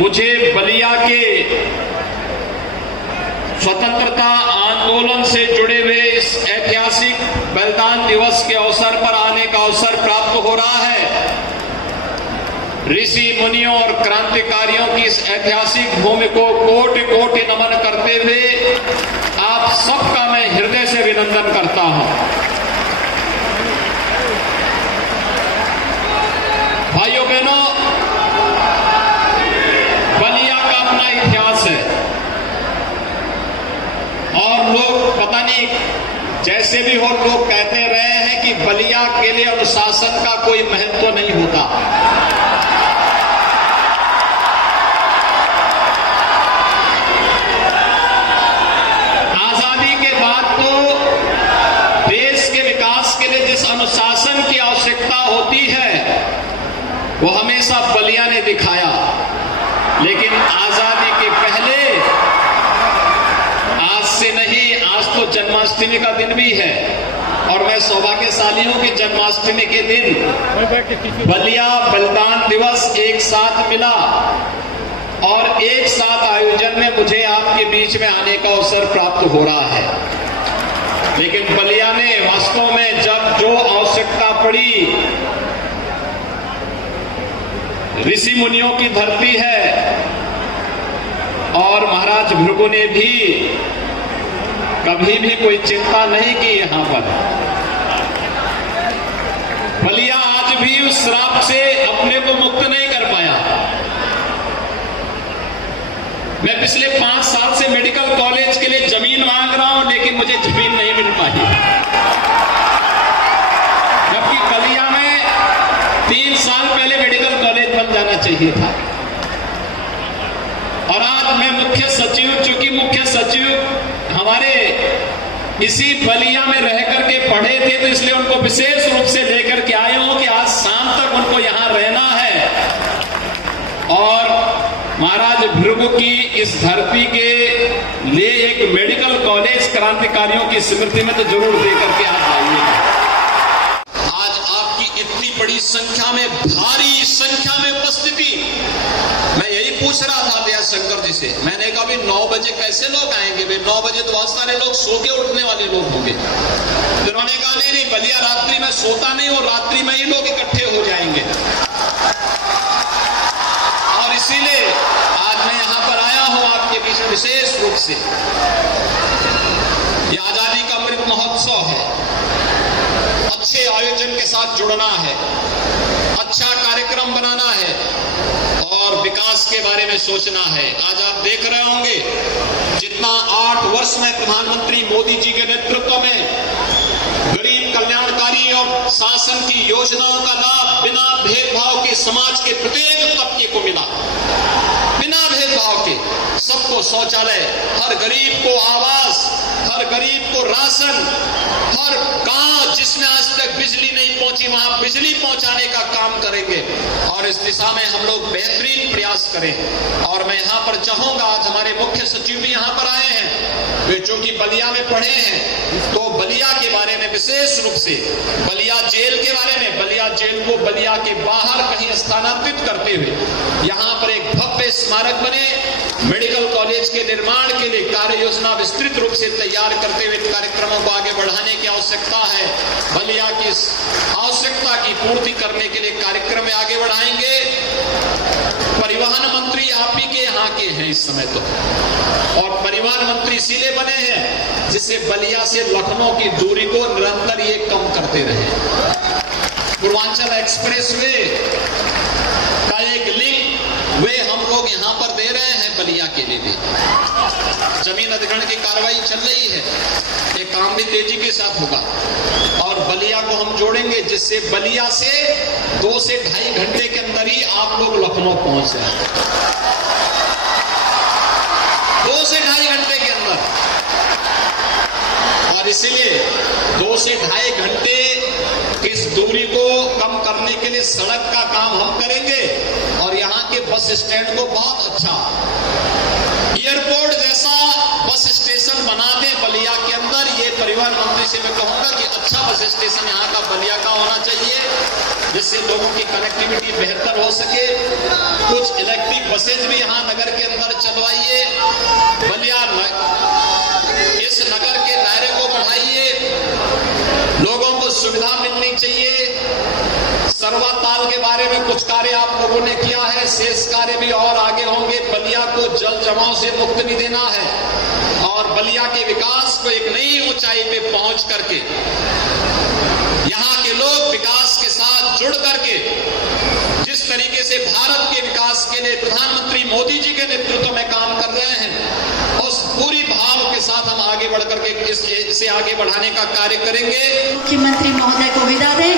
मुझे बलिया के स्वतंत्रता आंदोलन से जुड़े हुए इस ऐतिहासिक बलिदान दिवस के अवसर पर आने का अवसर प्राप्त हो रहा है। ऋषि मुनियों और क्रांतिकारियों की इस ऐतिहासिक भूमि को कोटि कोटि नमन करते हुए आप सबका मैं हृदय से अभिनंदन करता हूं। भाइयों बहनों, बलिया का अपना इतिहास है और लोग पता नहीं जैसे भी हो लोग कहते रहे हैं कि बलिया के लिए अनुशासन का कोई महत्व नहीं होता। आजादी के बाद तो देश के विकास के लिए जिस अनुशासन की आवश्यकता होती है वो हमेशा बलिया ने दिखाया, लेकिन आजादी के पहले आज से नहीं, आज तो जन्माष्टमी का दिन भी है और मैं सौभाग्यशाली हूं कि जन्माष्टमी के दिन बलिया बलिदान दिवस एक साथ मिला और एक साथ आयोजन में मुझे आपके बीच में आने का अवसर प्राप्त हो रहा है। लेकिन बलिया ने वास्तव में जब जो आवश्यकता पड़ी, ऋषि मुनियों की धरती है और महाराज भृगु ने भी कभी भी कोई चिंता नहीं की। यहां पर बलिया आज भी उस श्राप से अपने को मुक्त नहीं कर पाया। मैं पिछले 5 साल से मेडिकल कॉलेज के लिए जमीन मांग रहा हूं, लेकिन मुझे जमीन नहीं मिल पाई, जबकि बलिया में 3 साल पहले मेडिकल कॉलेज बन जाना चाहिए था। और आज मैं मुख्य सचिव, चूंकि मुख्य सचिव हमारे इसी बलिया में रह करके पढ़े थे, तो इसलिए उनको विशेष रूप से लेकर के आए हूं कि आज शाम तक उनको यहां रहना है और महाराज भृगु की इस धरती के लिए एक मेडिकल कॉलेज क्रांतिकारियों की स्मृति में तो जरूर देकर के आप जाइएगा। आज आपकी इतनी बड़ी संख्या में, भारी संख्या में उपस्थिति, मैं यही पूछ रहा था दया शंकर जी से। मैंने कहा भी 9 बजे कैसे लोग आएंगे? भाई 9 बजे तो बहुत सारे लोग सो के उठने वाले लोग होंगे। उन्होंने कहा नहीं, बलिया रात्रि में सोता नहीं और रात्रि में ही लोग इकट्ठे हो जाएंगे। और इसीलिए आज मैं यहां पर आया हूं आपके बीच विशेष रूप से। यह आजादी का अमृत महोत्सव है, अच्छे आयोजन के साथ जुड़ना है, अच्छा कार्यक्रम बनाना है और विकास के बारे में सोचना है। आज आप देख रहे होंगे जितना 8 वर्ष में प्रधानमंत्री मोदी जी के नेतृत्व में गरीब कल्याणकारी और शासन की योजनाओं का लाभ बिना भेदभाव के समाज के प्रत्येक तबके को मिला, बिना भेदभाव के सबको शौचालय, हर गरीब को आवास, हर गरीब को राशन, हर गांव जिसमें आज तक बिजली नहीं पहुंची वहां बिजली पहुंचाने का काम करेंगे और इस दिशा में हम लोग बेहतरीन प्रयास करें। और मैं यहां पर चाहूंगा, आज हमारे मुख्य सचिव भी यहां पर आए हैं, वे जो कि बलिया में पढ़े हैं, तो बलिया के बारे में विशेष रूप से, बलिया जेल के बारे में, बलिया जेल को बलिया के बाहर कहीं स्थानांतरित करते हुए यहां पर एक भव्य स्मारक बने, मेडिकल कॉलेज के निर्माण के लिए कार्य योजना विस्तृत रूप से तैयार करते हुए कार्यक्रमों को आगे बढ़ाने की आवश्यकता है। बलिया की आवश्यकता की पूर्ति करने के लिए कार्यक्रम में आगे बढ़ाएंगे। परिवहन मंत्री आप ही के यहाँ के हैं इस समय तो, और परिवहन मंत्री इसीलिए बने हैं जिससे बलिया से लखनऊ की दूरी को निरंतर ये कम करते रहे। पूर्वांचल एक्सप्रेस वे का एक लिंक वे हम लोग यहां पर दे रहे हैं बलिया के लिए भी। जमीन अधिग्रहण की कार्रवाई चल रही है, ये काम भी तेजी के साथ होगा और बलिया को हम जोड़ेंगे, जिससे बलिया से 2 से 2.5 घंटे के अंदर ही आप लोग लखनऊ पहुंच जाए। 2 से 2.5 घंटे के अंदर। और इसीलिए 2 से 2.5 घंटे इस दूरी को कम करने के लिए सड़क का काम हम करेंगे और यहाँ के बस स्टैंड को बहुत अच्छा एयरपोर्ट जैसा बस स्टेशन बना दें बलिया के अंदर। ये परिवहन परिवहन मंत्री से मैं कहूंगा कि अच्छा बस स्टेशन यहाँ का बलिया का होना चाहिए, जिससे लोगों की कनेक्टिविटी बेहतर हो सके। कुछ इलेक्ट्रिक बसेज भी यहाँ नगर के अंदर चलवाइए। बलिया इस नगर के दायरे को बढ़ाइए, लोगों को सुविधा मिलनी चाहिए। सरवा ताल के बारे में कुछ कार्य आप लोगों ने किया है, शेष कार्य भी और आगे होंगे। बलिया को जल जमाव से मुक्त भी देना है और बलिया के विकास को एक नई ऊंचाई पे पहुंच करके यहाँ के लोग विकास के साथ जुड़ करके जिस तरीके से भारत के विकास के लिए प्रधानमंत्री मोदी जी के नेतृत्व में काम कर रहे हैं, उस पूरी भाव के साथ हम आगे बढ़ करके इसे आगे बढ़ाने का कार्य करेंगे। मुख्यमंत्री महोदय को विदा दें।